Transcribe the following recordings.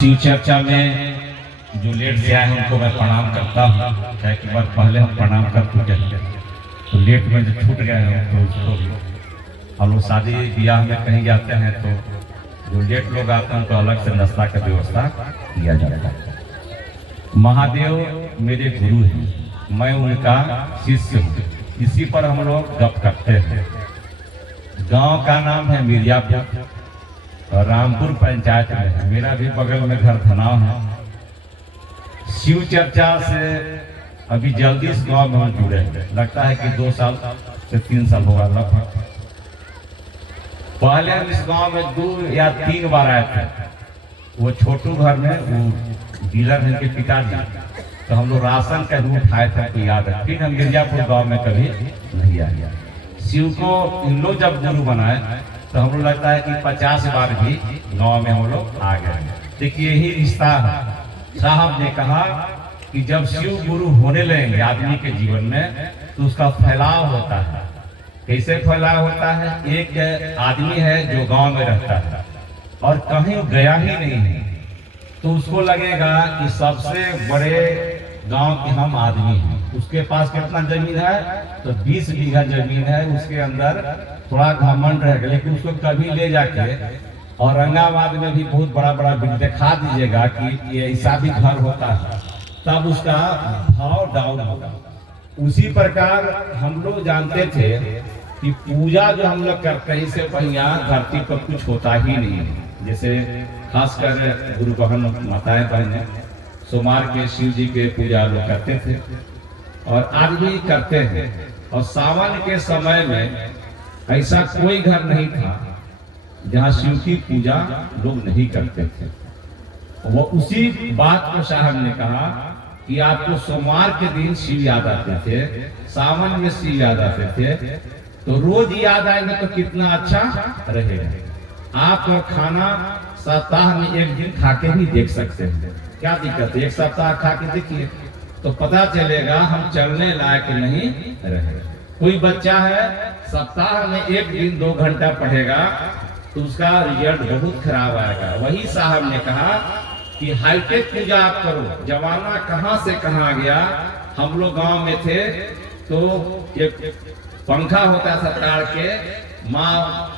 शिव चर्चा में जो लेट से आए उनको मैं प्रणाम करता हूँ। क्या कि बार पहले हम प्रणाम कर चुके हैं, तो लेट में जो छूट गए हैं तो उसको भी हम लोग शादी ब्याह में कहीं जाते हैं तो जो लेट लोग आते हैं तो अलग से नाश्ता का व्यवस्था किया जाता है। महादेव मेरे गुरु हैं, मैं उनका शिष्य हूँ। इसी पर हम लोग गप करते हैं। गांव का नाम है मिर्जापुर और रामपुर पंचायत में है। मेरा भी बगल में घर धनाव है। शिव चर्चा से अभी जल्दी इस गांव में हम जुड़े हैं। लगता है कि 2 साल से 3 साल होगा लगभग। पहले हम इस गांव में 2 या 3 बार आए थे। वो छोटू घर में वो डीलर हैं के पिताजी, तो हम लोग राशन का रूट आए थे तो याद है। फिर हम मिर्जापुर गाँव में कभी नहीं आए। शिव को इन लोग जब गुरु बनाए तो हम लोग लगता है कि 50 बार भी गाँव में हम लोग आ गए। देखिए यही रिश्ता है। साहब ने कहा कि जब शिव गुरु होने लगेंगे आदमी के जीवन में तो उसका फैलाव होता है। कैसे फैलाव होता है? एक आदमी है जो गांव में रहता है और कहीं गया ही नहीं है, तो उसको लगेगा कि सबसे बड़े गांव के हम आदमी हैं। उसके पास कितना जमीन है? तो 20 बीघा जमीन है। उसके अंदर थोड़ा घमंड रहेगा, लेकिन उसको कभी ले जाके औरंगाबाद में भी बहुत बड़ा बड़ा बिल्डिंग दिखा दीजिएगा कि ये ऐसा भी घर होता है, तब उसका भाव डाउन होगा। उसी प्रकार हम लोग जानते थे कि पूजा जो हम लोग करते हैं इससे बढ़िया धरती पर कुछ होता ही नहीं है। जैसे खासकर गुरु बहन माताएं बहनें सोमवार के शिव जी के पूजा लोग करते थे और आज भी करते हैं। और सावन के समय में ऐसा कोई घर नहीं था जहाँ शिव की पूजा लोग नहीं करते थे। वो उसी बात को साहब ने कहा कि आपको सोमवार के दिन शिव याद आते थे, सावन में शिव याद आते थे, तो रोज याद आएंगे तो कितना अच्छा रहेगा। आप खाना सप्ताह में 1 दिन खा के भी देख सकते हैं, क्या दिक्कत है? 1 सप्ताह खा के देखिए तो पता चलेगा हम चलने लायक नहीं रहे। कोई बच्चा है सप्ताह में 1 दिन 2 घंटा पढ़ेगा तो उसका रिजल्ट बहुत खराब आएगा। वही साहब ने कहा कि हाईटेक पूजा आप करो। जमाना कहां से कहां गया। हम लोग गांव में थे तो एक पंखा होता था तार के, माँ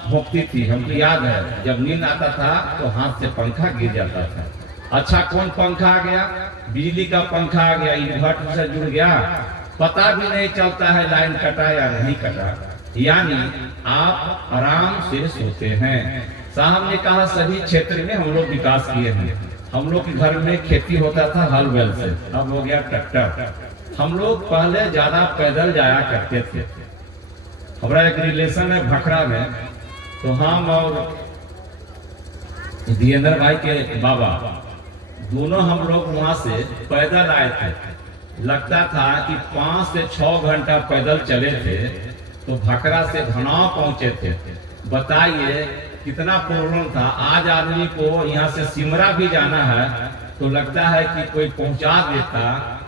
भोंकती थी। हमको याद है जब नींद आता था तो हाथ से पंखा गिर जाता था। अच्छा कौन पंखा आ गया? बिजली का पंखा आ गया, इन्वर्टर से जुड़ गया, पता भी नहीं चलता है लाइन कटा या नहीं कटा। यानी आप आराम से सोते हैं। साहब ने कहा सभी क्षेत्र में हम लोग विकास किए हैं। हम लोग के घर में खेती होता था हल बैल से, अब हो गया ट्रैक्टर। हम लोग पहले ज्यादा पैदल जाया करते थे। हमारा एक रिलेशन है भखड़ा में, तो हम और दिएंद्र भाई के बाबा दोनों हम लोग वहां से पैदल आए थे। लगता था कि 5 से 6 घंटा पैदल चले थे तो भखरा से धनाव पहुंचे थे। बताइए कितना प्रॉब्लम था। आज आदमी को यहाँ से सिमरा भी जाना है तो लगता है कि कोई पहुंचा देता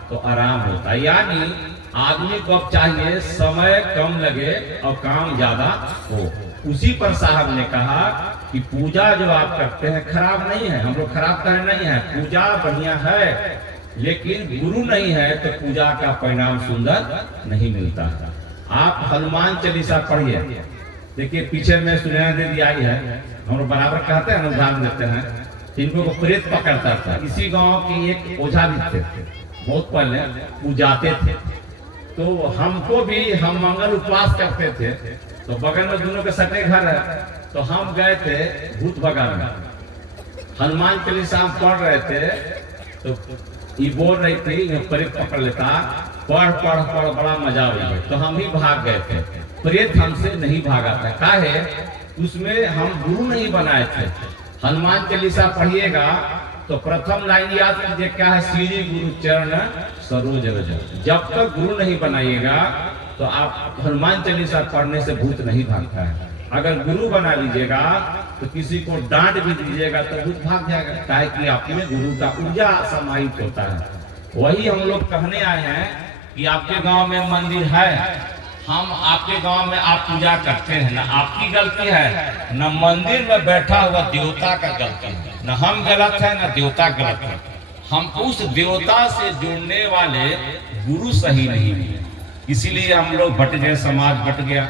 तो आराम होता। यानी आदमी को अब चाहिए समय कम लगे और काम ज्यादा हो। उसी पर साहब ने कहा कि पूजा जो आप करते हैं खराब नहीं है। हम लोग खराब कह नहीं है, पूजा बढ़िया है, लेकिन गुरु नहीं है तो पूजा का परिणाम सुंदर नहीं मिलता है। आप हनुमान चालीसा पढ़िए। देखिए पीछे में सुनैना देवी आई है, हम लोग बराबर कहते हैं, उदाहरण देते हैं। इनको प्रेत पकड़ता था। इसी गांव की एक ओझा भी थे, बहुत पहले वो जाते थे, तो हमको भी हम मंगल उपवास करते थे। तो बगल में दोनों के सटे घर है, तो हम गए थे भूत बगल में, हनुमान चालीसा हम पढ़ रहे थे, तो ये बोल रही थी प्रेत पकड़ लेता, पढ़ पढ़ पढ़ बड़ा मजा हुई। तो हम ही भाग गए थे। प्रेत हमसे नहीं भागा था, काहे? उसमें हम गुरु नहीं बनाए थे। हनुमान चालीसा पढ़िएगा तो प्रथम लाइन याद कीजिए क्या है? श्री गुरु चरण सरोज रज। जब तक गुरु नहीं बनाइएगा तो आप हनुमान चालीसा पढ़ने से भूत नहीं भागता है। अगर गुरु बना लीजिएगा तो किसी को डांट भी दीजिएगा तो भूत भाग जाएगा, काहे कि आपने गुरु का ऊर्जा समाहित होता है। वही हम लोग कहने आए हैं कि आपके गांव में मंदिर है, हम आपके गांव में आप पूजा करते हैं, ना आपकी गलती है, ना मंदिर में बैठा हुआ देवता का गलती है। न हम गलत है न देवता गलत है, हम उस देवता से जुड़ने वाले गुरु सही नहीं है, इसीलिए हम लोग बट गए, समाज बट गया।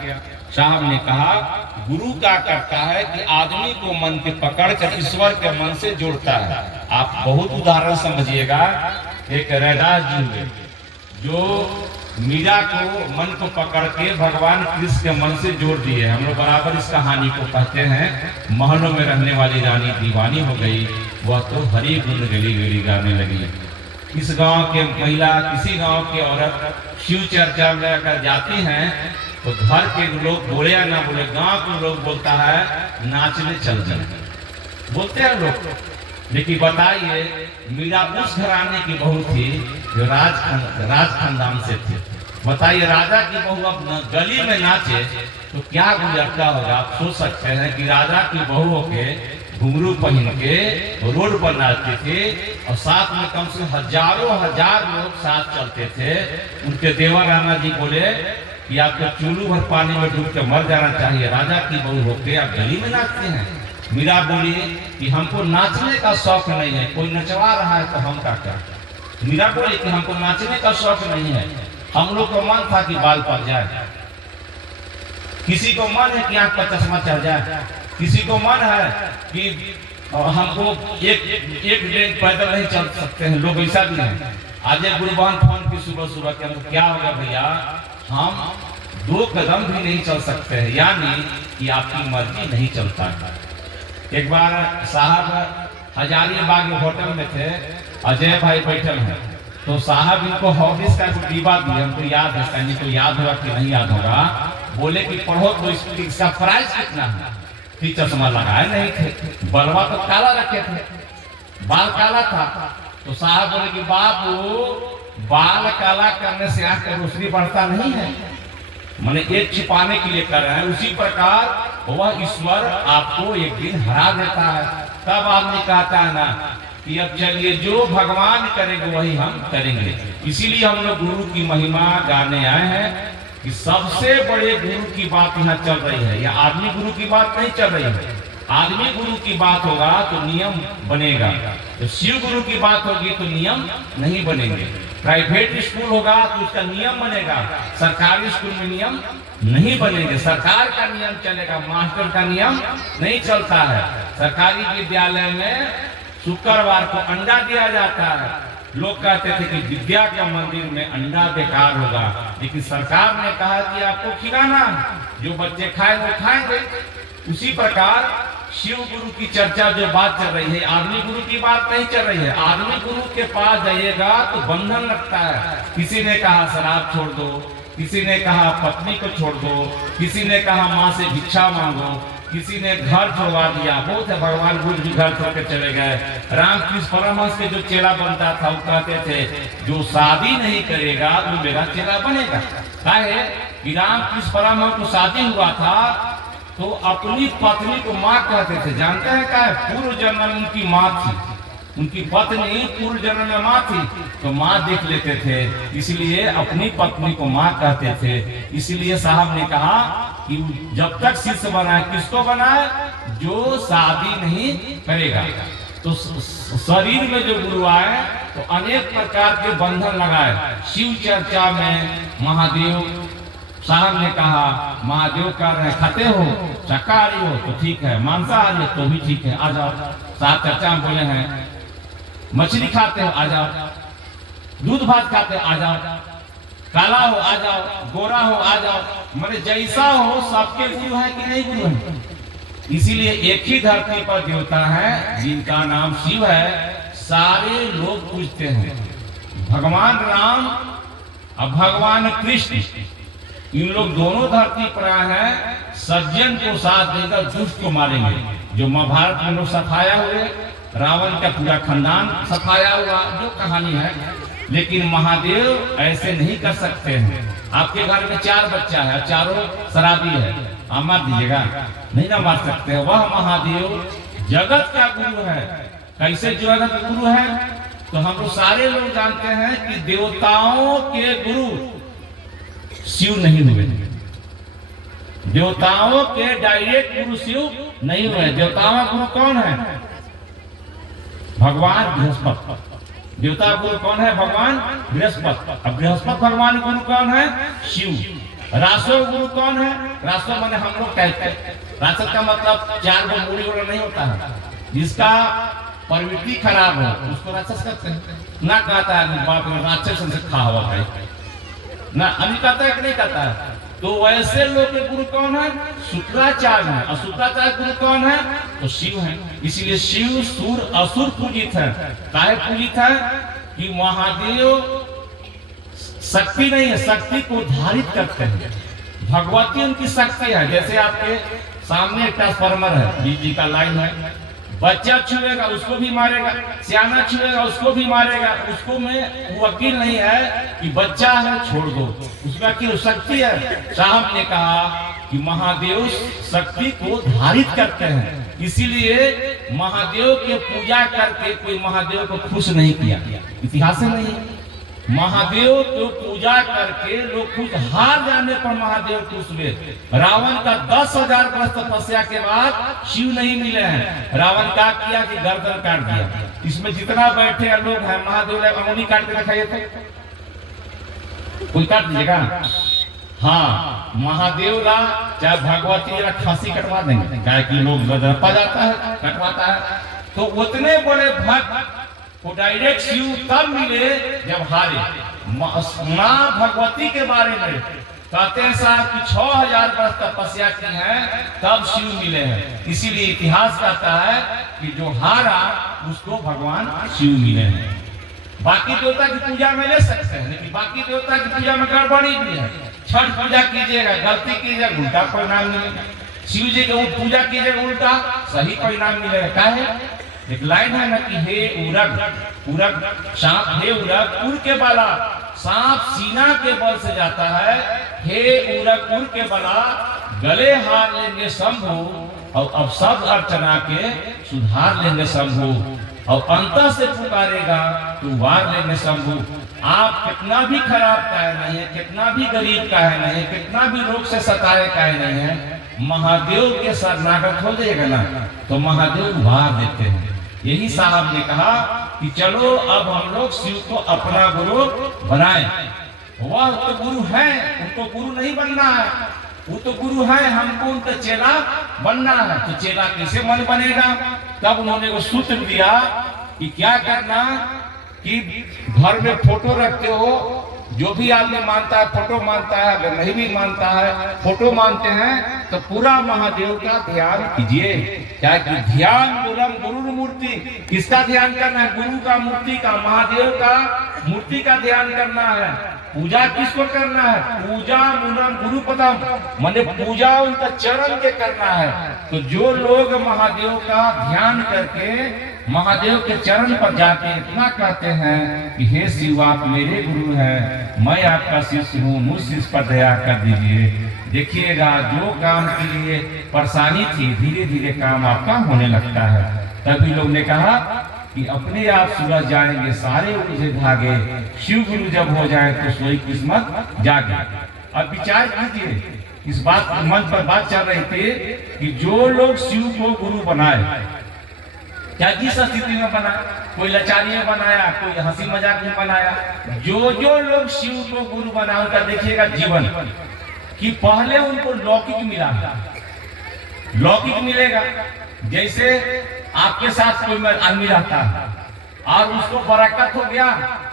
साहब ने कहा गुरु क्या करता है कि आदमी को मन के पकड़ कर ईश्वर के मन से जोड़ता है। आप बहुत उदाहरण समझिएगा, एक रैदास जी हुए जो मीरा को मन को पकड़ के भगवान कृष्ण के मन से जोड़ दिए। हम लोग बराबर इस कहानी को कहते हैं। महलों में रहने वाली रानी दीवानी हो गई, वह तो हरी गुण गली गली गाने लगी। इस गांव के महिला किसी गांव की औरत शिव चर्चा में अगर जाती हैं तो घर के लोग बोले या ना बोले, गांव के लोग बोलता है नाचने चल जाए, बोलते हैं लोग। लेकिन बताइए मीरा उस घराने की बहू थी जो राज खानदान से थी। बताइए राजा की बहू अब गली में नाचे तो क्या गुजरता होगा। आप सोच सकते हैं कि राजा की बहू होके घुंघरू पहन के रोड पर नाचते थे और साथ में कम से हजारों हजार लोग साथ चलते थे। उनके देवर राणा जी बोले कि आपको चूलू भर पानी में डूब के मर जाना चाहिए, राजा की बहू होके आप गली में नाचते हैं। मीरा बोली कि हमको नाचने का शौक नहीं है, कोई नचवा रहा है तो हम क्या करें। मीरा बोली कि हमको नाचने का शौक नहीं है, हम लोग को मन था कि बाल पक जाए, किसी को मन है कि आंख पर चश्मा चढ़ जाए, किसी को मन है कि हमको एक दिन पैदल नहीं चल सकते हैं, लोग ऐसा भी है। आज एक गुरुबान फोन की सुबह सुबह के हमको क्या होगा भैया, हम 2 कदम भी नहीं चल सकते हैं, यानी कि आपकी मर्जी नहीं चलता है। एक बार साहब हजारीबाग होटल में थे, अजय भाई बैठल हैं, तो साहब इनको हॉबीज का कुछ डिब्बा दिए, हमको याद है, कहीं को याद होगा कि नहीं याद होगा। बोले कि पढ़ो तो इसका प्राइस कितना है, कि चश्मा लगाए नहीं थे, बलवा तो काला रखे थे, बाल काला था। तो साहब बोले कि बाबू बाल काला करने से आंख की रोशनी बढ़ता नहीं है, मैंने एक छिपाने के लिए कर रहे हैं। उसी प्रकार वह ईश्वर आपको एक दिन हरा देता है। तब आदमी कहता है ना कि अब चलिए जो भगवान करेंगे वही हम करेंगे। इसीलिए हम लोग गुरु की महिमा गाने आए हैं कि सबसे बड़े गुरु की बात यहाँ चल रही है, या आदमी गुरु की बात नहीं चल रही है। आदमी गुरु की बात होगा तो नियम बनेगा, तो शिव गुरु की बात होगी तो नियम नहीं बनेंगे। प्राइवेट स्कूल होगा तो उसका नियम बनेगा, सरकारी स्कूल में नियम नहीं बनेंगे। सरकार का नियम चलेगा, मास्टर का नियम नहीं चलता है। सरकारी विद्यालय में शुक्रवार को अंडा दिया जाता है। लोग कहते थे कि विद्या के मंदिर में अंडा बेकार होगा, लेकिन सरकार ने कहा कि आपको खिलाना, जो बच्चे खाए वो खाएंगे। उसी प्रकार शिव गुरु की चर्चा जो बात चल रही है, आदमी गुरु की बात नहीं चल रही है। आदमी गुरु के पास जाइएगा तो बंधन लगता है। किसी ने कहा शराब छोड़ दो, किसी ने कहा पत्नी को छोड़ दो, किसी ने कहा माँ से भिक्षा मांगो, किसी ने घर छोड़वा दिया। बहुत है, भगवान बुद्ध भी घर छोड़ के चले गए। रामकृष्ण परमहंस के जो चेला बनता था वो कहते थे जो शादी नहीं करेगा वो मेरा चेला बनेगा। काहे कि रामकृष्ण परमहंस को शादी हुआ था तो अपनी पत्नी को माँ कहते थे। जानते हैं क्या है, पूर्व जन्म उनकी माँ थी, उनकी पत्नी पूर्व जन्म में माँ थी, तो माँ देख लेते थे, इसलिए अपनी पत्नी को माँ कहते थे। इसलिए साहब ने कहा कि जब तक शिष्य बनाए, किसको बनाए, जो शादी नहीं करेगा। तो शरीर में जो गुरु आए तो अनेक प्रकार के बंधन लगाए। शिव चर्चा में महादेव, साहब ने कहा महादेव कर रहे, खाते हो, शाकाहारी हो तो ठीक है, मांसाहारी हो तो भी ठीक है, आ जाओ। साहब चर्चा में बोले हैं मछली खाते हो आ जाओ, दूध भात खाते हो आ जाओ, काला हो आ जाओ, गोरा हो आ जाओ, मैंने जैसा हो सबके गुरु है कि नहीं गुरु है। इसीलिए एक ही धरती पर देवता है जिनका नाम शिव है, सारे लोग पूजते हैं। भगवान राम और भगवान कृष्ण, इन लोग दोनों धरती पर आए हैं, सज्जन को साथ देकर दुष्ट को मारेंगे। जो महाभारत में लोग सफाया हुए, रावण का पूरा खानदान सफाया हुआ, जो कहानी है। लेकिन महादेव ऐसे नहीं कर सकते हैं। आपके घर में 4 बच्चा है, चारों शराबी है, आप मार दीजिएगा, नहीं ना मार सकते। वह महादेव जगत का गुरु है। कैसे जगत का गुरु है, तो हम लोग सारे लोग जानते हैं कि देवताओं के गुरु शिव नहीं हुए। देवताओं के डायरेक्ट गुरु शिव नहीं हुए। देवताओं का गुरु कौन है, भगवान बृहस्पति। देवता गुरु कौन है? भगवान बृहस्पति। अब बृहस्पति भगवान गुरु कौन है? शिव। रासो गुरु कौन है? रासो माने हम लोग कहते हैं, रासो का मतलब 4 गो मूड़ी वाला नहीं होता है, जिसका प्रवृत्ति खराब हो उसको राक्षस कहते हैं। ना कहता है बाप रे राक्षस से खा हुआ है ना, अभी कहता है कि नहीं कहता है। तो वैसे लोग के गुरु कौन है? शुक्राचार्य है। और शुक्राचार्य गुरु कौन है? तो शिव है। इसीलिए शिव सूर असुर पूजित है। काहे पूजित है? कि महादेव शक्ति नहीं है, शक्ति को धारित करते हैं। भगवती उनकी शक्ति है। जैसे आपके सामने ट्रांसफार्मर है, बिजली का लाइन है, बच्चा छुएगा उसको भी मारेगा, सियाना छुएगा उसको भी मारेगा। उसको में वकील नहीं है कि बच्चा है छोड़ दो, उसका की शक्ति है। साहब ने कहा कि महादेव शक्ति को धारित करते हैं, इसीलिए महादेव के पूजा करके कोई महादेव को खुश नहीं किया, इतिहास में नहीं है। महादेव को पूजा करके लोग खुद हार जाने पर महादेव खुश हुए। रावण का 10,000 वर्ष तपस्या के बाद शिव नहीं मिले हैं। रावण क्या किया कि गर्दन काट दिया। इसमें जितना बैठे लोग हैं, महादेव ने अंगुली काट के दिखाए थे, कोई काट दीजिएगा। हाँ, महादेव ला चाहे भगवती ला खांसी कटवा देंगे, क्या कि लोग गर्दन पा जाता है, कटवाता है। तो उतने बड़े भक्त वो डायरेक्ट शिव तब मिले जब हारे। माँ भगवती के बारे में कहते हैं साहब कि 6,000 वर्ष तपस्या की है तब शिव मिले हैं। इसीलिए इतिहास कहता है कि जो हारा उसको भगवान शिव मिले हैं। बाकी देवता की पूजा में ले सकते हैं, लेकिन बाकी देवता की पूजा में गड़बड़ी भी है। छठ पूजा कीजिएगा गलती कीजिएगा उल्टा परिणाम मिलेगा, शिव जी की पूजा कीजिएगा उल्टा सही परिणाम मिलेगा। क्या है? एक लाइन है ना कि हे उरग, उरग सांप, हे उरग उड़ के बाला, सांप सीना के बल से जाता है। हे उरग उड़ के बाला, गले हार लेंगे शंभु, और अब सब अर्चना के सुधार लेंगे शंभु, और अंत से पुकारेगा तो वार लेंगे शंभु। आप कितना भी खराब का है नहीं है, कितना भी गरीब का है नहीं है, कितना भी रोग से सताए का है नहीं है, महादेव के शरणागत हो जाएगा ना तो महादेव वार देते हैं। यही साहब ने कहा कि चलो अब हम लोग शिव को अपना गुरु बनाएं। वह तो गुरु है, उनको गुरु नहीं बनना है, वो तो गुरु है, हमको उनका चेला बनना है। तो चेला कैसे मन बनेगा? तब उन्होंने वो सूत्र दिया कि क्या करना कि घर में फोटो रखते हो, जो भी आदमी मानता है फोटो मानता है, अगर नहीं भी मानता है फोटो मानते हैं तो पूरा महादेव का ध्यान कीजिए। क्या कि ध्यान मूलम गुरु मूर्ति, किसका ध्यान करना है? गुरु का, मूर्ति का, महादेव का मूर्ति का ध्यान करना है। पूजा किसको करना है? पूजा मूलम गुरु पदम, माने पूजा उनका चरण के करना है। तो जो लोग महादेव का ध्यान करके महादेव के चरण पर जाके इतना कहते हैं कि हे शिव आप मेरे गुरु हैं, मैं आपका शिष्य हूँ, मुझ शिष्य पर दया कर दीजिए। देखिएगा जो काम के लिए परेशानी थी धीरे धीरे काम आपका होने लगता है। तभी लोग ने कहा कि अपने आप सुलझ जाएंगे सारे उलझे धागे, शिव गुरु जब हो जाए तो सोई किस्मत जागे। अब विचार कीजिए, इस बात मन पर बात चल रही थी कि जो लोग शिव को गुरु बनाए, क्या जिस स्थिति में बना, कोई लाचारी में बनाया, कोई हंसी मजाक में बनाया, जो जो लोग शिव को गुरु बना उनका देखिएगा जीवन कि पहले उनको लौकिक मिला, लौकिक मिलेगा। जैसे आपके साथ कोई आदमी रहता है और उसको बरकत हो गया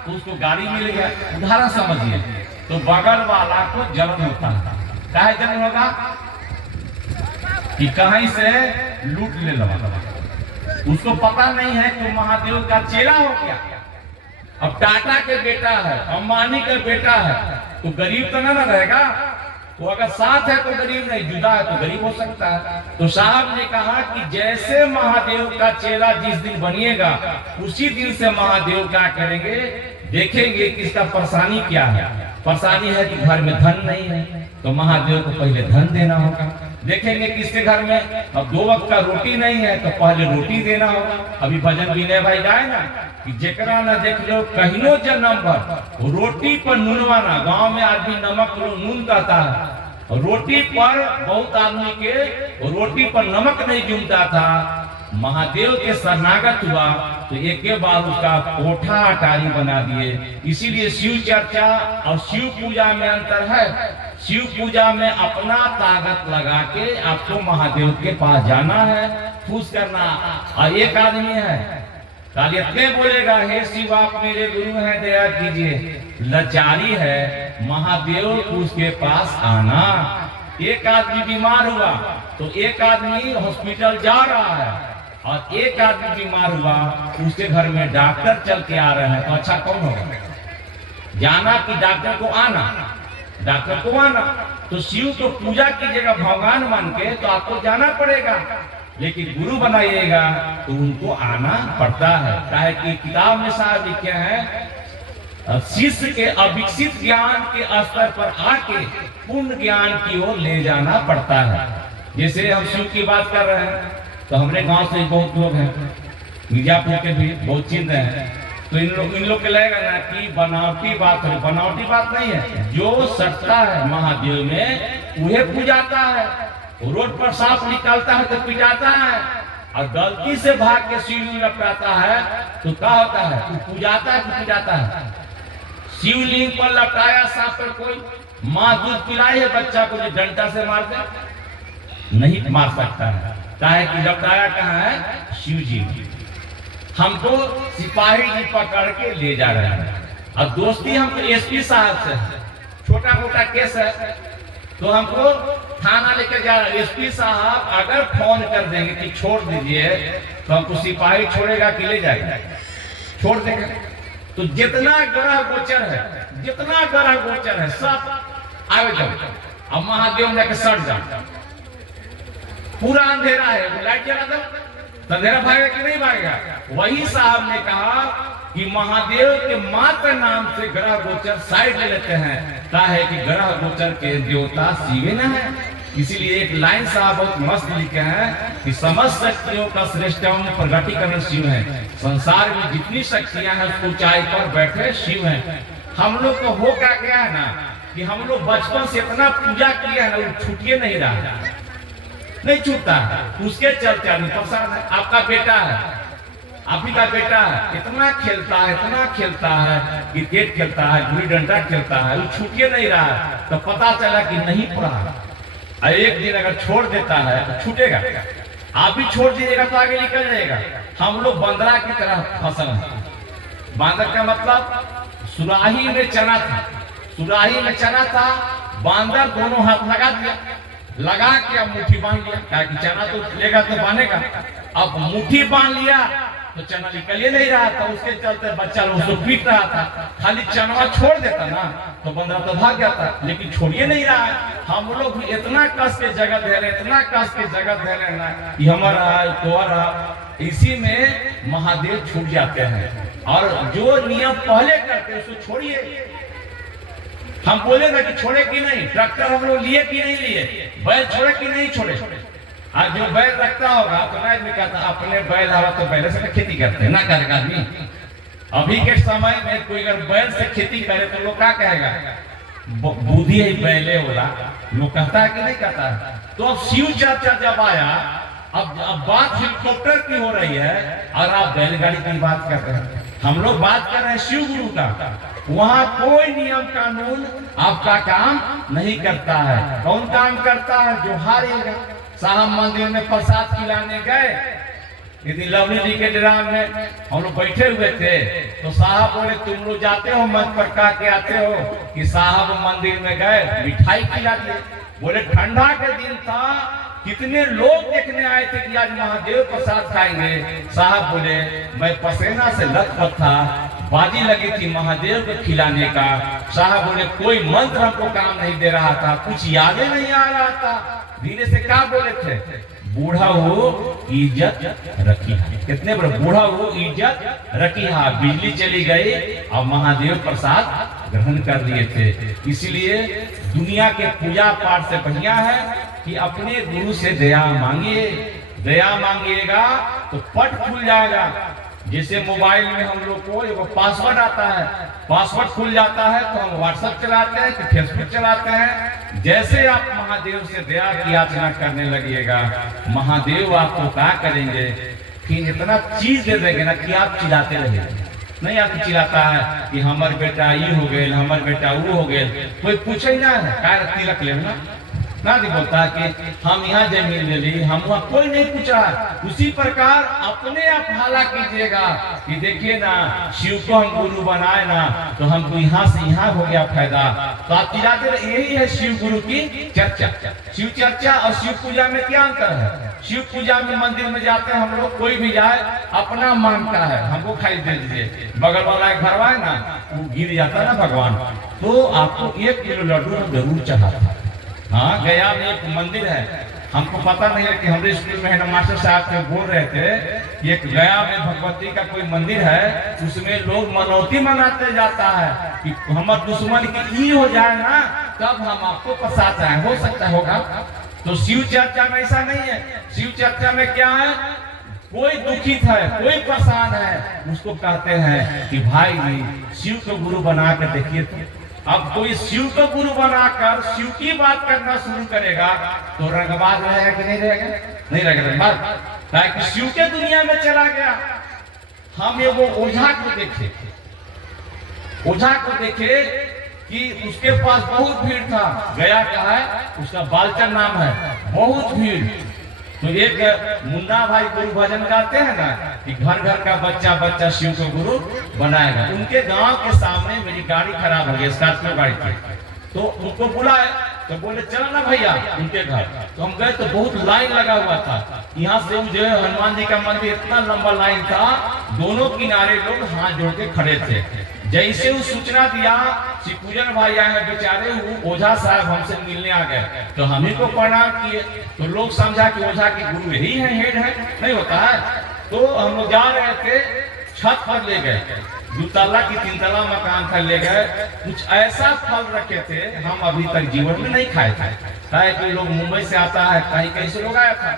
तो उसको गाड़ी मिल गया, उदाहरण समझिए, तो बगल वाला को जलन होता है। काहे जलन होगा? कि कहीं से लूट ले लगा, उसको पता नहीं है कि महादेव का चेला हो गया। अब टाटा के बेटा है, अंबानी का बेटा है, तो गरीब तो ना रहेगा। तो अगर साथ है तो गरीब नहीं, जुदा है तो गरीब हो सकता है। तो साहब ने कहा कि जैसे महादेव का चेला जिस दिन बनिएगा उसी दिन से महादेव क्या करेंगे, देखेंगे कि इसका परेशानी क्या है। परेशानी है कि घर में धन नहीं है तो महादेव को पहले धन देना होगा। देखेंगे किसके घर में अब 2 वक्त का रोटी नहीं है तो पहले रोटी देना होगा। अभी भजन विनय भाई गाए ना कि जेकरा ना देख लो कहिनो जन्म भर रोटी पर नूनवाना। गांव में आदमी नमक नून कहता है, रोटी पर बहुत आदमी के रोटी पर नमक नहीं जूमता था। महादेव के शरणागत हुआ तो एक के बाद उसका कोठा अटारी बना दिए। इसीलिए शिव चर्चा और शिव पूजा में अंतर है। शिव पूजा में अपना ताकत लगा के आपको महादेव के पास जाना है, खुश करना। और एक आदमी है काल इतने बोलेगा, हे शिव आप मेरे गुरु हैं, दया कीजिए, लाचारी है, महादेव उसके पास आना। एक आदमी बीमार हुआ तो एक आदमी हॉस्पिटल जा रहा है और एक आदमी बीमार हुआ उसके घर में डॉक्टर चल के आ रहे हैं, तो अच्छा कौन होगा? जाना कि डॉक्टर को आना? डॉक्टर को आना। तो शिव को पूजा कीजिएगा भगवान मान के तो आपको जाना पड़ेगा, लेकिन गुरु बनाइएगा तो उनको आना पड़ता है। काहे कि किताब में साहब लिखे हैं, शिष्य के अविकसित ज्ञान के स्तर पर आके पूर्ण ज्ञान की ओर ले जाना पड़ता है। जैसे हम शिव की बात कर रहे हैं तो हमारे गांव से बहुत लोग हैं, मिर्जापुर के भी बहुत चिन्ह हैं, तो इन लोग के लगेगा ना कि बनावटी बात है। बनावटी बात नहीं है, जो सटता है महादेव में उहे पूजाता है। रोड पर सांप निकालता है तो पिटाता है, और गलती से भाग के शिवलिंग लपटाता है तो क्या होता है? वो पूजाता है कि पिटाता है? शिवलिंग पर लपटाया सांप पर कोई माँ दूध पिलाई है बच्चा को, जो डंडा से मार दे नहीं मार सकता है। काहे कि लपटाया कहाँ है? शिव जी। हमको सिपाही जी पकड़ के ले जा रहे हैं, और दोस्ती हमको एसपी साहब से है। छोटा मोटा केस है तो हमको थाना लेकर जा रहा है। एसपी साहब अगर फोन कर देंगे कि छोड़ दीजिए तो हमको सिपाही छोड़ेगा कि ले जाएगा? छोड़ देगा। तो जितना ग्रह गोचर है, जितना ग्रह गोचर है सब आगे जाओ, अब महादेव में जाके सट जाओ। पूरा अंधेरा है, लाइट जला दो तो अंधेरा भागेगा कि नहीं भागेगा? वही साहब ने कहा कि महादेव के मात्र नाम से ग्रह गोचर साइड ले लेते हैं, काहे कि ग्रह गोचर के देवता शिव न है। इसीलिए एक लाइन साहब बहुत मस्त लिखे हैं कि समस्त शक्तियों का श्रेष्ठतम प्रगटीकरण शिव है। संसार में जितनी शक्तियां हैं उसको ऊंचाई पर बैठे शिव हैं। हम लोग को हो क्या गया है ना कि हम लोग बचपन से इतना पूजा किया है ना, वो छूटिए नहीं रहा, नहीं छूटता है। उसके चलते आदमी परेशान है। आपका बेटा है, आप ही का बेटा है, इतना खेलता है, इतना खेलता है, क्रिकेट खेलता है, गुल्ली डंडा खेलता है, वो छूटिए नहीं रहा, तो पता चला कि नहीं पढ़ा। एक दिन अगर छोड़ देता है तो छूटेगा। आप भी छोड़ दीजिएगा तो आगे निकल जाएगा। हम लोग बंदरा की तरह फसल है। बांदर का मतलब सुराही में चना था, सुराही में चना था, बांदर दोनों हाथ लगा दिया, लगा के अब मुट्ठी बांध लिया, ताकि चना तो लेगा तो बांधेगा। अब मुट्ठी बांध लिया तो चना निकल ही नहीं रहा था, उसके चलते बच्चा उसको पीट रहा था। खाली चनवा छोड़ देता ना तो बंदरा तो भाग जाता, लेकिन छोड़िए नहीं रहा है। हम लोग भी इतना कस के जगह दे रहे, इतना कस के जगह दे रहे ना कि हमारा तोरा, इसी में महादेव छूट जाते हैं। और जो नियम पहले करते उसको छोड़िए। हम बोले ना कि छोड़े कि नहीं, ट्रैक्टर हम लोग लिए कि नहीं लिए, बैल छोड़े कि नहीं छोड़े। आज जो बैल रखता होगा तो राज में कहता अपने बैल हवा तो बैल से खेती करते हैं ना, करेगा आदमी। अभी के समय में कोई अगर बैल से खेती करे तो लोग क्या कहेगा? बुद्धि है बैले वाला, लोग कहता है कि नहीं कहता है। तो अब शिव चर्चा जब आया, अब बात हेलीकॉप्टर की हो रही है और आप बैलगाड़ी की बात कर रहे हैं। हम लोग बात कर रहे हैं शिव गुरु का। वहाँ कोई नियम कानून आपका काम नहीं करता है। कौन काम करता है? जो हारेगा। साहब मंदिर में प्रसाद खिलाने गए, यदि लवली जी के ड्राम में हम लोग बैठे हुए थे तो साहब बोले तुम लोग जाते हो मंच पर का के आते हो कि साहब मंदिर में गए मिठाई खिला दिए। बोले ठंडा के दिन था, कितने लोग देखने आए थे कि आज महादेव प्रसाद खाएंगे। साहब बोले मैं पसीना से लथपथ था, बाजी लगी थी महादेव को खिलाने का। साहब बोले कोई मंत्र हमको काम नहीं दे रहा था, कुछ यादें नहीं आ रहा था। धीरे से क्या बोले थे? बूढ़ा हो इज्जत रखी है। कितने बड़े बूढ़ा हो इज्जत रखी है। बिजली चली गई और महादेव प्रसाद ग्रहण कर लिए थे। इसलिए दुनिया के पूजा पाठ से बढ़िया है कि अपने गुरु से दया मांगिए। दया मांगिएगा तो पट खुल जाएगा। जैसे मोबाइल में हम लोग को एक पासवर्ड आता है, पासवर्ड खुल जाता है तो हम व्हाट्सएप चलाते हैं कि फेसबुक चलाते हैं। जैसे आप महादेव से दया की याचना करने लगिएगा, महादेव आपको क्या करेंगे? फिर इतना चीज दे देंगे ना कि आप चिल्लाते रहे। नहीं आके चिल्लाता है कि हमार बेटा ये हो गए, हमार बेटा वो हो गए, कोई पूछे ना है क्या तिलक लेना ना नहीं बोलता कि हम यहाँ जमीन ले ली, हम वहाँ, कोई नहीं पूछा। उसी प्रकार अपने आप हाला कीजिएगा कि देखिए ना शिव को हम गुरु बनाए ना तो हमको यहाँ से यहाँ हो गया फायदा। तो आप चिल्लाते रहे, यही है शिव गुरु की चर्चा। शिव चर्चा और शिव पूजा में क्या अंतर है? शिव पूजा में मंदिर में जाते हैं हम लोग, कोई भी जाए अपना मांगता है, हमको खाई दे दीजिए, बगल वाला एक घरवा है ना वो गिर जाता ना भगवान, तो आपको 1 किलो लड्डू जरूर चढ़ाता। हाँ, गया में एक मंदिर है, हमको पता नहीं है कि हमारे स्कूल में है ना मास्टर साहब के बोल रहे थे कि एक गया में भगवती का कोई मंदिर है, उसमें लोग मनौती मनाते जाता है कि हमारे दुश्मन की ई हो जाए ना तब हम आपको फंसाते हैं। हो सकता होगा। तो शिव चर्चा में ऐसा नहीं है। शिव चर्चा में क्या है, कोई दुखित है, कोई परेशान है, उसको कहते हैं कि भाई शिव को गुरु बना कर देखिए। तो अब कोई शिव को गुरु बनाकर शिव की बात करना शुरू करेगा तो रंगबाज रहेगा कि नहीं रहेगा? नहीं रहेगा रंगबाज, ताकि शिव के दुनिया में चला गया। हम ये वो ओझा को देखे, ओझा को देखे कि उसके पास बहुत भीड़ था। गया का है, उसका बालचन नाम है, बहुत भीड़। तो एक मुन्ना भाई गुरु भजन गाते हैं ना कि घर घर का बच्चा बच्चा शिव को गुरु बनाएगा। उनके गांव के सामने मेरी गाड़ी खराब हो गई, स्कॉर्पियो गाड़ी थी, तो उनको बुलाए तो बोले चलो ना भैया उनके घर। तो हम गए तो बहुत लाइन लगा हुआ था। यहाँ से जो है हनुमान जी का मंदिर, इतना लंबा लाइन था, दोनों किनारे लोग हाथ जोड़ के खड़े थे। जैसे वो सूचना दिया शिवपूजन भाई आए हैं बेचारे, वो ओझा साहब हमसे मिलने आ गए, तो हम ही को प्रणाम किए। तो लोग समझा कि ओझा के गुरु यही है, हेड है, नहीं होता है। तो हम लोग जा रहे थे, छत पर ले गए, 2 तल्ला की 3 तल्ला मकान था, ले गए। कुछ ऐसा फल रखे थे हम अभी तक जीवन में नहीं खाए थे। कोई लोग मुंबई से आता है, कहीं कहीं से लोग आया था,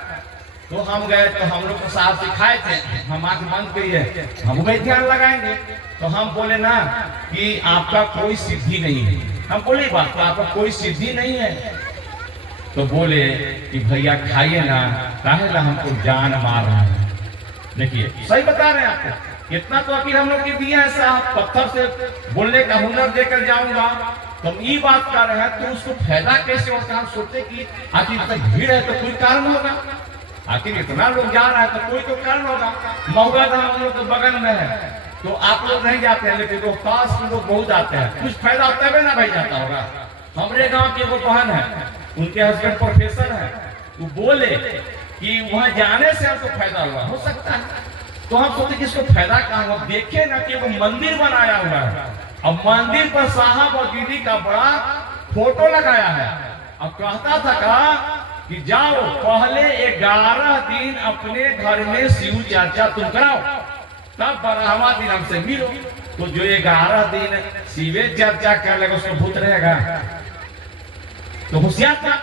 तो हम गए तो हम लोग को साहब सिखाए थे, हम आंख बंद करिए, हम भी ध्यान लगाएंगे। तो हम बोले ना कि आपका कोई सिद्धि नहीं है। हम बोले बात तो आपका कोई सिद्धि नहीं है। तो बोले कि भैया खाइए ना, काहे ना हमको जान मार रहा है। देखिए सही बता रहे हैं आपको, इतना तो अभी हम लोग के दिए हैं साहब, पत्थर से बोलने का हुनर देकर जाऊंगा। तुम ये बात कर रहे हैं तो उसको फायदा कैसे होता है? हम सोचते कि आखिर तक भीड़ है तो कोई कारण होगा, आखिर इतना लोग जा रहा है तो कोई तो कारण होगा। महुआ धाम हम लोग के बगल में है, तो आप लोग नहीं जाते हैं, लेकिन लोग पास के लोग बहुत आते हैं, कुछ फायदा तब ना भाई जाता होगा। हमारे गांव की वो बहन है, उनके हस्बैंड प्रोफेसर है, वो बोले कि वहां जाने से हमको फायदा हुआ, हो सकता है। तो हम सोचे कि इसको फायदा कहाँ हुआ, देखे ना कि वो मंदिर बनाया हुआ है, अब मंदिर पर साहब और दीदी का बड़ा फोटो लगाया है। अब कहता था कहा कि जाओ पहले 11 दिन अपने घर में शिव चर्चा तुम कराओ, तब 12वां दिन हमसे मिलो। तो जो 11 दिन शिवे चर्चा कर लेगा उसको भूत रहेगा, तो होशियार था,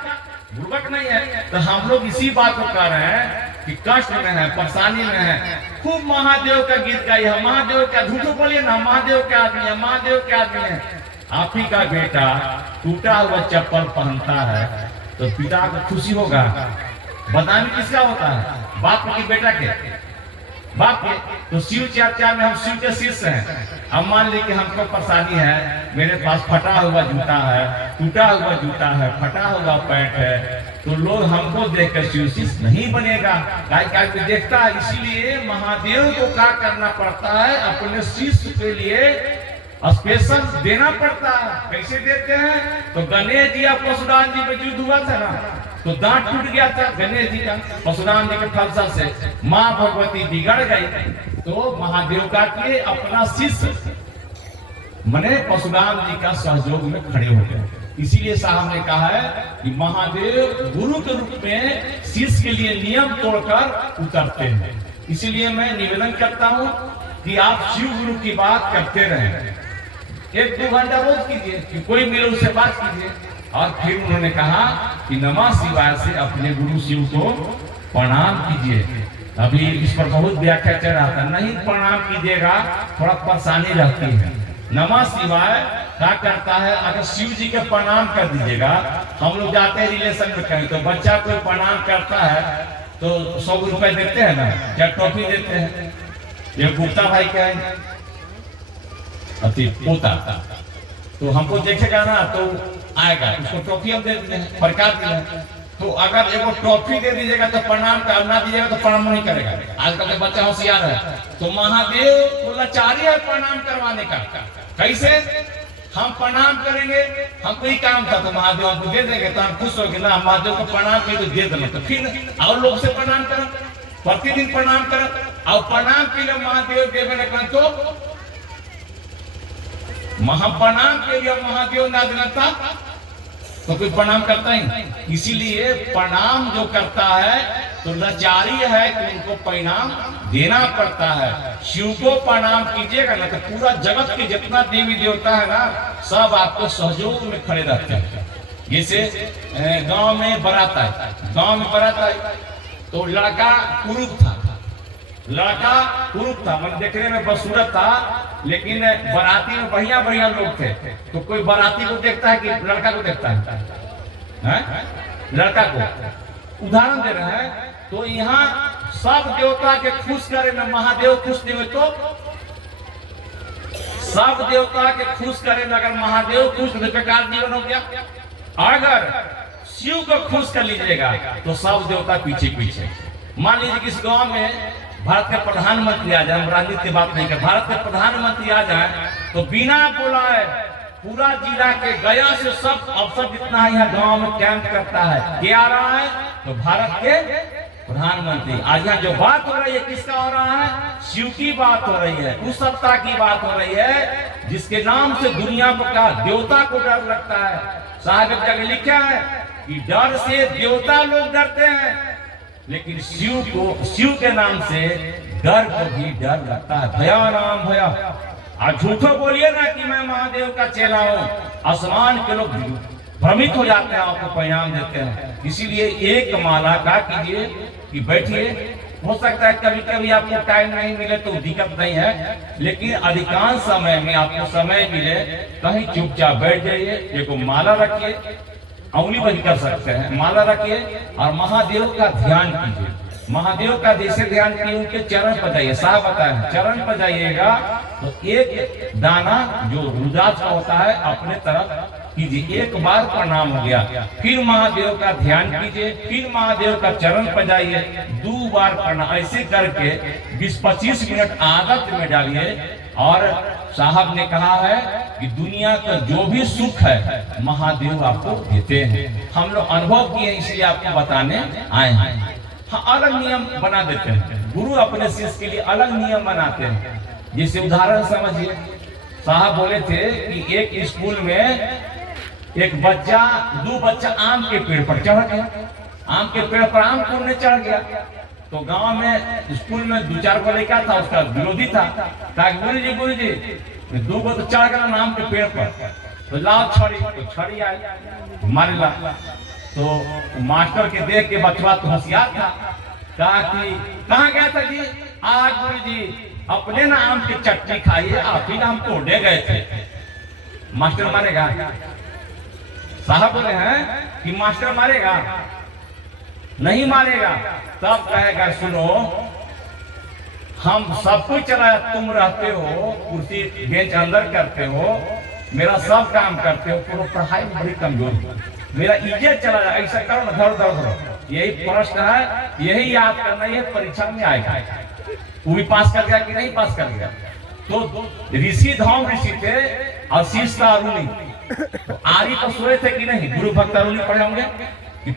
बुर्बक नहीं है। तो हम लोग इसी बात को कह रहे हैं कि कष्ट में है, परेशानी में है, खूब महादेव का गीत गाइए, महादेव का, झूठो बोलिए ना, महादेव के आदमी है, महादेव के आदमी है। आप ही का बेटा टूटा हुआ चप्पल पहनता है तो पिता को खुशी होगा? बदनामी किसका होता है? बाप की बेटा के, बाप के। तो शिव चर्चा में हम शिव के शिष्य हैं। अब मान ली कि हमको परेशानी है, मेरे पास फटा हुआ जूता है, टूटा हुआ जूता है, फटा हुआ पैंट है, तो लोग हमको देखकर शिव शिष्य नहीं बनेगा, कोई देखता है। इसीलिए महादेव को क्या करना पड़ता है, अपने शिष्य के लिए स्पेशल देना पड़ता है। कैसे देते हैं? तो गणेश जी और परशुराम जी में युद्ध हुआ था ना, तो दांत टूट गया था गणेश जी का, परशुराम जी के फलसा से माँ भगवती बिगड़ गई, तो महादेव का के अपना शिष्य मने परशुराम जी का सहयोग में खड़े हो गए। इसीलिए साहब ने कहा है कि महादेव गुरु के रूप में शिष्य के लिए नियम तोड़कर उतरते हैं। इसीलिए मैं निवेदन करता हूँ कि आप शिव गुरु की बात करते रहें, 1-2 घंटा रोज कीजिए, कि कोई मिले उससे बात कीजिए। और फिर उन्होंने कहा कि नमः शिवाय से अपने गुरु शिव को प्रणाम कीजिए। अभी इस पर बहुत व्याख्या चल रहा था, नहीं प्रणाम कीजिएगा थोड़ा परेशानी रहती है। नमः शिवाय क्या करता है, अगर शिव जी के प्रणाम कर दीजिएगा, हम लोग जाते हैं रिलेशन में कहीं तो बच्चा कोई प्रणाम करता है तो 100 रुपए देते हैं ना, क्या टॉफी देते हैं। ये गुप्ता भाई क्या है, अति पोता, तो हमको देखेगा ना तो आएगा, उसको टॉफी हम दे देते हैं, प्रकार दिया। तो अगर एगो टॉफी दे दीजिएगा तो प्रणाम करना दीजिएगा तो प्रणाम नहीं करेगा। आजकल के बच्चा होशियार है, तो महादेव को लाचारी है प्रणाम करवाने का। कैसे हम प्रणाम करेंगे, हमको ही काम था तो महादेव हमको दे देंगे, तो हम खुश हो गए ना, महादेव को प्रणाम किए तो दे देना। तो फिर और लोग से प्रणाम करो, प्रतिदिन प्रणाम करो, और प्रणाम के लिए महादेव देवे तो महाप्रणाम के लिए महादेव ना देता तो कोई प्रणाम करता ही नहीं। इसीलिए प्रणाम जो करता है तो लाचारी है कि उनको परिणाम देना पड़ता है। शिव को प्रणाम कीजिएगा ना तो पूरा जगत के जितना देवी देवता है ना, सब आपको सहयोग में खड़े रहते हैं। जैसे गांव में बारात है, गांव में बारात है तो लड़का कुरूप था, लड़का कुरूप था, मतलब देखने में बदसूरत था, लेकिन बाराती में बढ़िया बढ़िया लोग थे। तो कोई बाराती को देखता है कि लड़का को देखता है? लड़का को उदाहरण दे रहे हैं। तो यहाँ सब देवता के खुश करे ना, महादेव खुश नहीं हुए तो सब देवता के खुश करे ना, अगर महादेव खुश तो बेकार जीवन हो गया। अगर शिव को खुश कर लीजिएगा तो सब देवता पीछे पीछे। मान लीजिए किस गांव में भारत के प्रधानमंत्री आ जाए, हम राजनीति की बात नहीं कर, भारत के प्रधानमंत्री आ जाए तो बिना बुलाए पूरा जिला के गया से सब अफसर जितना है यहाँ गांव में कैंप करता है। क्या आ रहा है तो भारत के प्रधानमंत्री। आज यहाँ जो बात हो रही है किसका हो रहा है? शिव की बात हो रही है, उस सत्ता की बात हो रही है जिसके नाम से दुनिया को का देवता को डर लगता है। साहब जगह लिखा है कि डर से देवता लोग डरते हैं, लेकिन शिव के नाम से डर को भी डर लगता है। भया नाम भया। आज झूठो बोलिए ना कि मैं महादेव का चेला हूं, आसमान के लोग भ्रमित हो जाते हैं, आपको परिणाम देते हैं। इसीलिए एक माला का कीजिए कि बैठिए। हो सकता है कभी कभी आपको टाइम नहीं मिले तो दिक्कत नहीं है, लेकिन अधिकांश समय में आपको समय मिले कहीं चुपचाप बैठ जाइए, एक माला रखिए, उंगली बंद कर सकते हैं, माला रखिए और महादेव का ध्यान कीजिए। महादेव का जैसे ध्यान किए उनके चरण पर जाइए। साहब बताए चरण पर जाइएगा तो एक दाना जो रुद्राक्ष का होता है अपने तरफ कीजिए, एक बार प्रणाम हो गया। फिर महादेव का ध्यान कीजिए, फिर महादेव का चरण पर जाइए, 2 बार प्रणाम। ऐसे करके 20-25 मिनट आदत में डालिए। और साहब ने कहा है कि दुनिया का जो भी सुख है महादेव आपको देते हैं। हम लोग अनुभव किए इसलिए आपको बताने आए हैं। हाँ, अलग नियम बना देते हैं, गुरु अपने शिष्य के लिए अलग नियम बनाते हैं। जैसे उदाहरण समझिए, साहब बोले थे कि एक स्कूल में एक बच्चा 2 बच्चा आम के पेड़ पर चढ़ गया, आम के पेड़ पर आम तोड़ने चढ़ गया। तो गांव में स्कूल में 2-4 को लड़का था, उसका विरोधी था, गुरु जी 2 को तो चढ़ गया आम के पेड़ पर, तो लाओ छड़ी, तो छड़ी आई मारे ला। तो मास्टर के देख के बचवा तो होशियार था, कहा कि कहाँ गया था जी? आज गुरु जी अपने ना आम की चटनी खाइए, आप ही आम तोड़ने गए थे। मास्टर मारेगा? साहब बोले हैं कि मास्टर मारेगा? नहीं मारेगा। तब कहेगा सुनो, हम सब कुछ चलाया, तुम रहते हो कुर्सी बेंच अंदर करते हो, मेरा सब काम करते हो, पूरा पढ़ाई में बड़ी कमजोर हो, मेरा इज्जत चला जाए। ऐसा करो ना, धर धर धरो, यही प्रश्न है, यही याद करना, यही परीक्षा में आएगा। वो भी पास कर गया कि नहीं पास कर गया? तो ऋषि धाम ऋषि थे और शिष्य अरुणी, तो आरी पर सोए थे कि नहीं? गुरु भक्त अरुणी पढ़े होंगे कि